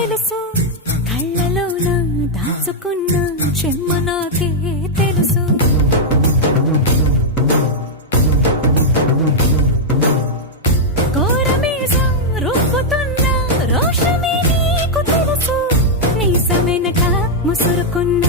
తెలుసు కళ్ళలోన దాచుకున్న చెమ్మ నాకే తెలుసు కోరమీసం రుబ్బుతున్న రోషమే నీకు తెలుసు నీ సమేనక ముసురుకున్న